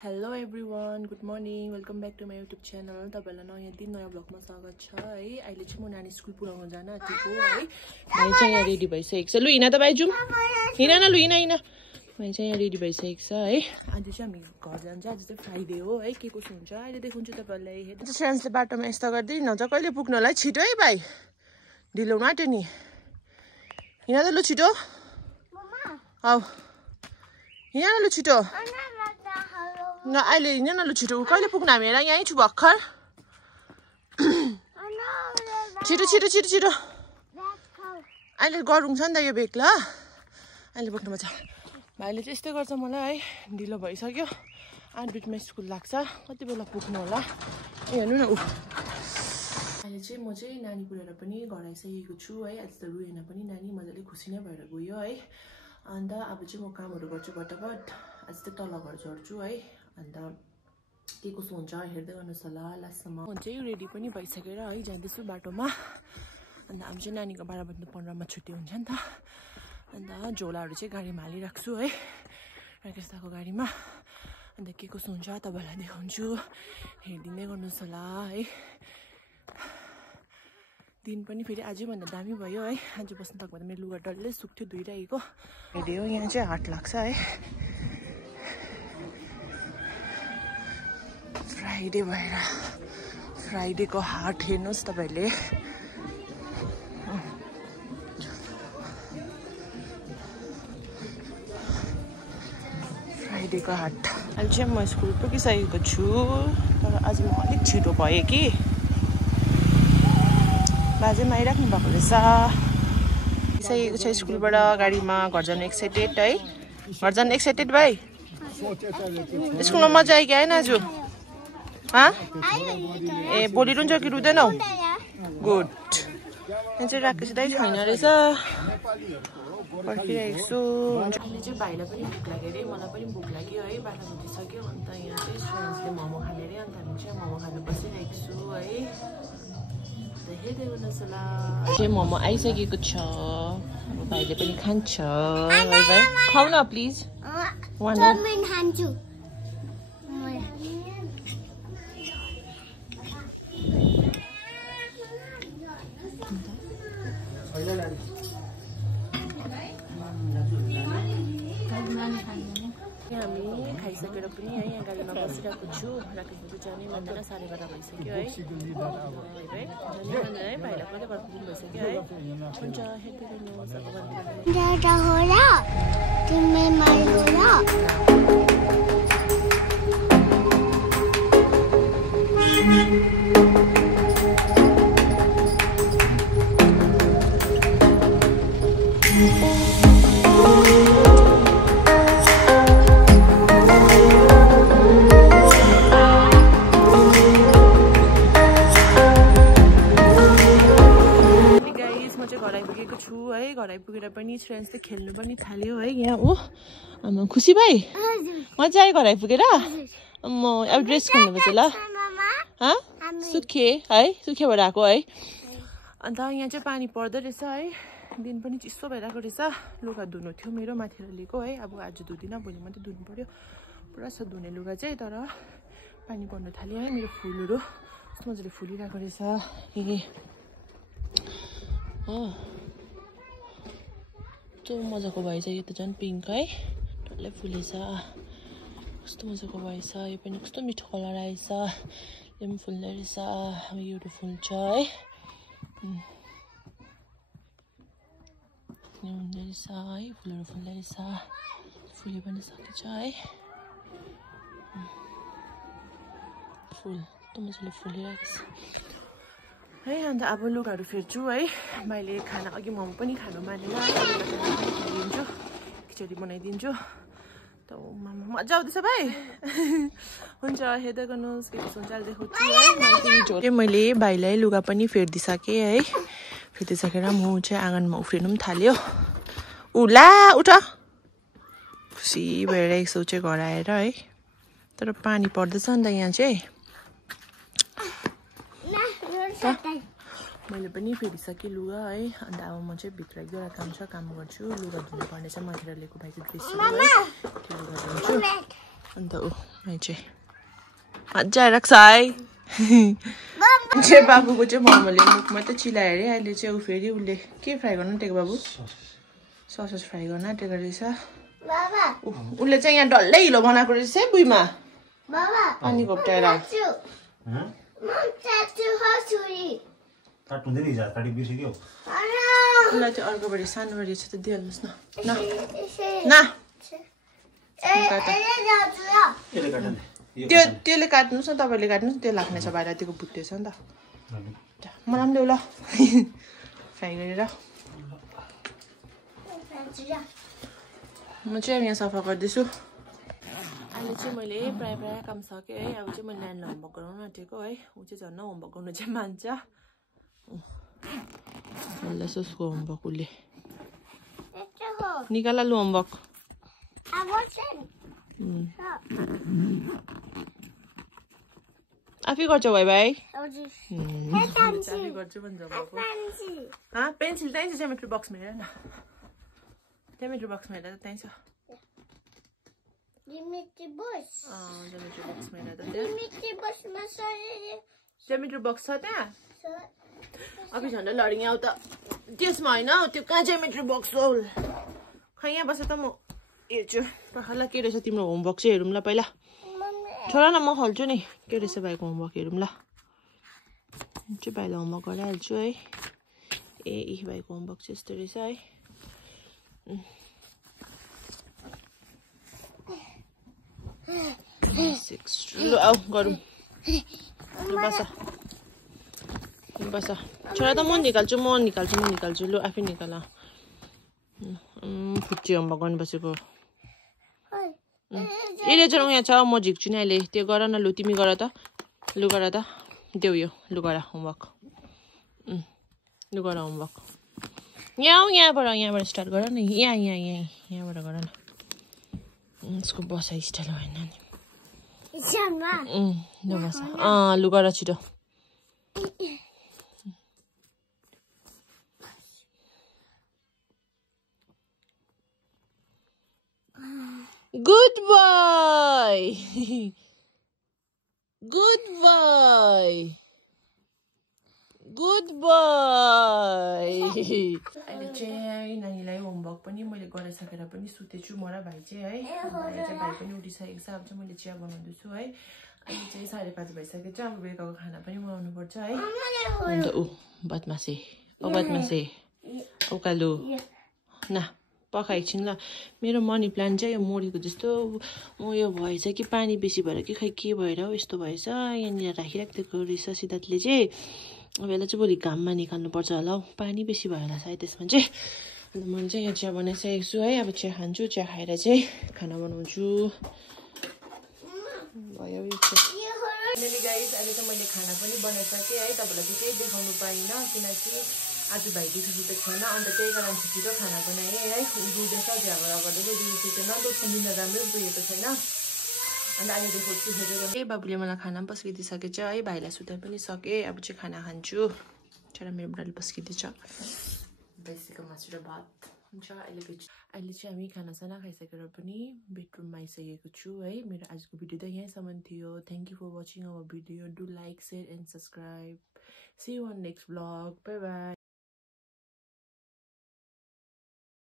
Hello everyone, good morning. Welcome back to my YouTube channel. तपाईहरुलाई नयाँ दिन नयाँ भ्लगमा स्वागत छ है। अहिले चाहिँ म नानी स्कुल पुराउन जान आँटेको है। भाइ चाहिँ यहाँ रेडी भइसकेको छ। लु हिना त भाइ जाउँ। हिना न लु हिना। भाइ चाहिँ यहाँ रेडी भइसकेको छ है। आज चाहिँ हामी घर जान्छ। आज चाहिँ फ्राइडे हो है। के कसो हुन्छ अहिले देखाउँछु तपाईहरुलाई। हेर्नु फ्रेन्ड्सले बाटोमा यस्तो गर्दै हिँड्नुहुन्छ। कहिले पुग्नु होला छिटो है भाइ। ढिलो माट्यो नि। हिना त लु छिटो। मम्मा आऊ। हिना न लु छिटो। न अहिले हिँड्न न लु छिटो कहिले पुग्नु हामी हेर यहीँ छु भर्खर छिटो छिटो छिटो छिटो अहिले गरौँ छ नि त यो बेग ल अहिले बोक्नु पर्छ भाइले चाहिँ यस्तै गर्छ मलाई है ढिलो भइसक्यो 8 बजीमा स्कुल लाग्छ कति बेला पुग्नु होला हेर्नु न उ अहिले चाहिँ म चाहिँ नानी पुरेर पनि घर आइसकेको छु है आज त रुएन पनि नानी मजाले खुसी नै भएर गयो है अन्त अब चाहिँ म कामहरु गर्छु बटबट आज चाहिँ तल घर झर्छु है अन्त के कसो हुन्छ हेर्दै गर्नुस् होला लास्टसम्म म चाहिँ रेडी पनि भइसकेर है जाँदैछु बाटोमा अन्त हामी चाहिँ नानीको 12:15 मा छुट्टी हुन्छ नि त अन्त झोलाहरु चाहिँ गाडीमा हालिराख्छु है राकेशदाको गाडीमा अन्त के कसो हुन्छ तपाईहरुलाई देखाउँछु हेर्दिँदै गर्नुस् होला है दिन पनि फेरि आजै भन्दा दामी भयो है आज बस्न तक भन्दा मेरो लुगा डल्लै सुक्थ्यो धुइरहेको हेर्दियो यहाँ चाहिँ हाट लाग्छ है फ्राइडे भएर फ्राइडेको हाट हेर्नुस् तपाईले फ्राइडेको हाट अहिले चाहिँ म स्कुल पुगिसकेको छु तर आज म अलिक छिटो भएँ कि बाजेमा आइराख्नु भएको रहेछ आइसकेको छ स्कुलबाट गाडीमा घर जानु एक्साइटेड है घर जानु एक्साइटेड भाइ स्कुलमा मजा आयो कि आएन आज ए बोली रुन्छ कि रुँदैनौ गुड यहाँ चाहिँ राकेश दाइ छैन रहेछ पर्खिरहेको छु अहिले चाहिँ भाइलाई पनि भोक लाग्यो अरे मलाई पनि भोक लाग्यो है बाटो घुटिसक्यो अन्त यहाँ चाहिँ स्टुडेन्ट्सले मोमो खाने अरे अन्त हामी चाहिँ मोमो खानु बसिरहेको छु है हेर्दै गर्नुहोस् होला चाहिँ मोमो आइसकेको छ अब भाइले पनि खान्छ भाइ खाऊ न प्लिज चाउमिन खान्छु हामी खाइसकेर पनि है यहाँ गाडीमा बसिरहेको छु राकेश दाजु जानै मान्दैन 12:30 भइसक्यो है है भाइलाई कहिले घर पुग्नु भइसक्यो है हुन्छ हेर्दै गर्नुहोस् घर आइपुगेर पनि फ्रेन्ड्सले खेल्नु पनि थाल्यो है यहाँ ओ आमा खुसी भाइ मजा आयो घर आइपुगेर म अब ड्रेस खोल्नुपर्छ ल सुखे है सुखेबाट आएको है अन्त यहाँ चाहिँ पानी पर्दो रहेछ है दिन पनि चिसो भइरहेको रहेछ लुगा धुनु थियो मेरो माथिर लिएको है अब आज धुदिनँ भोलि मात्रै धुनु पर्यो पुरा छ धुने लुगा चाहिँ तर पानी पर्नु थाल्यो है मेरो फुलहरू कस्तो मजाले फुलिरहेको रहेछ हो कस्तो मजाको भएछ यो त झन् पिङ्क है डल्लै फुलेछ कस्तो मजाको भएछ यो पनि कस्तो मिठो कलर आएछ यो पनि फुल्दै रहेछ योहरू फुल्छ है यो हुँदो रहेछ है फुलहरू फुल्दै रहेछ फुले पनि सकेछ है फुल कस्तो मजाले फुलिरहेको छ है अन्त अब लुगाहरू फेर्छु है मैले खाना अघि मोमो पनि खानु मानेन दिन्छु खिचडी बनाइदिन्छु त मजा आउँदैछ भाइ हुन्छ हेर्दै गर्नुहोस् के कसो हुन्छ देखाउँछु है मैले भाइलाई लुगा पनि फेर्दिसकेँ है फेर्दिसकेर म चाहिँ आँगनमा उफ्रिनु पनि थाल्यो उला उठ खुसी भइरहेको छु चाहिँ घर आएर है तर पानी पर्दैछ नि त यहाँ चाहिँ मैले पनि फेरिसकेँ लुगा है अन्त अब म चाहिँ भित्र एक दुईवटा काम छ काम गर्छु लुगा धुनु पर्ने छ माथिर लिएको भाइको ड्रेस है त्यो लुगा धुन्छु अन्त ऊ चाहिँ मजा आइरहेको छ है चाहिँ बाबुको चाहिँ मोमोले मुख मात्रै चिलायो अरे अहिले चाहिँ ऊ फेरि उसले के फ्राई गर्नु आँटेको बाबु ससेज फ्राई गर्न आँटेको रहेछ उसले चाहिँ यहाँ डल्लै हिलो बनाएको रहेछ है बुइमा पानी घोप्ट्याएर उसलाई त्यो अर्को बडी सानो बडी छ त दिइहाल्नुहोस् न त्यो त्यसले काट्नुहोस् न तपाईँले काट्नुहोस् त्यो लाग्ने छ बाहिर त्यो भुत्ते छ नि त मलाई पनि ल्याउ ल फ्राई गरेर म चाहिँ यहाँ सफा गर्दैछु अहिले चाहिँ मैले प्रायः काम सकेँ है अब चाहिँ मैले नानीलाई होमवर्क गराउनु आँटेको है ऊ चाहिँ झन् होमवर्क गर्नु चाहिँ मान्छ उसको होमवर्क उसले निकाल लु होमवर्क आफै गर्छौ भाइ आफै गर्छु भन्छ पेन्सिल त्यहीँ छ ज्योमेट्री बक्समा हेर न ज्योमेट्री बक्समा हेर त त्यहीँ छ ज्योमेट्री बक्समा हेर त ज्योमेट्री बक्स छ त्यहाँ अफि झन्डै लडिङ आऊ त त्यसमा होइन त्यो कहाँ ज्योमेट्री बक्स हो खै यहाँ बस त म हेर्छु ल के रहेछ तिम्रो होमवर्क चाहिँ हेरौँ ल पहिला छोरा न म खोल्छु नि के रहेछ भाइको होमवर्क हेरौँ ल चाहिँ भाइलाई होमवर्क गराइहाल्छु है ए भाइको होमवर्क चाहिँ यस्तो रहेछ है ल आऊ गरौँ बस छोरा त म निकाल्छु लु आफै निकाल फुच्ची होमवर्क गर्नु बसेको इरेजर यहाँ छ म झिक्छु नि अहिले त्यो गर न लु तिमी गर त लु गर त देऊ यो लु गर होमवर्क लु गर होमवर्क यहाँबाट स्टार्ट गर न यहाँबाट गर न उसको बसाइ स्टाइल भएन नि ल बस लु गर छिटो Good boy. Good boy. Good boy. अहिले चाहिँ नानीलाई होमवर्क पनि मैले गरिसकेर पनि सुतेछु म र भाइ चाहिँ है भाइ पनि उठिसकेको छ अब चाहिँ मैले चिया बनाउँदैछु है अहिले चाहिँ 5:30 भइसकेको छ अब बेलुकाको खाना पनि बनाउनु पर्छ है अन्त बदमासी उकालु न पका एकछिन ल मेरो मनी प्लान्ट चाहिँ यो मरेको जस्तो यो भएछ कि पानी बेसी भएर कि खै के भएर हो यस्तो भएछ यहाँनिर राखिराखेको रहेछ सिद्धार्थले चाहिँ अब यसलाई चाहिँ भोलि घाममा निकाल्नुपर्छ होला हौ पानी बेसी भयो होला सायद त्यसमा चाहिँ अन्त मैले चाहिँ यहाँ चिया बनाइसकेको छु है अब चिया खान्छु चिया खाएर चाहिँ खाना बनाउँछु भयो यो चाहिँ गाइस अहिले त मैले खाना पनि बनाइसकेँ है तपाईँलाई चाहिँ केही देखाउनु पाइनँ किनकि आज भाइ दिउँसो सुतेको छैन अन्त त्यही कारण छिटो खाना बनाएँ है दुधेछ झ्याबरा गर्दै दिउँसो छैन दुधको निन्द्रा राम्रै पुगेको छैन अन्त अहिले देखाउँछु फेरि बाबुले मलाई खाना पनि पस्किदिइसकेको छ है भाइलाई सुताइ पनि सकेँ अब चाहिँ खाना खान्छु छोरा मेरो बुढाले पस्किदिएछ बेसीको मासु र भात हुन्छ अहिले चाहिँ हामी खानासाना खाइसकेर पनि बेडरुममा आइसकेको छु है मेरो आजको भिडियो त यहीँसम्म थियो thank you for watching our video do like share and subscribe see you on next vlog bye by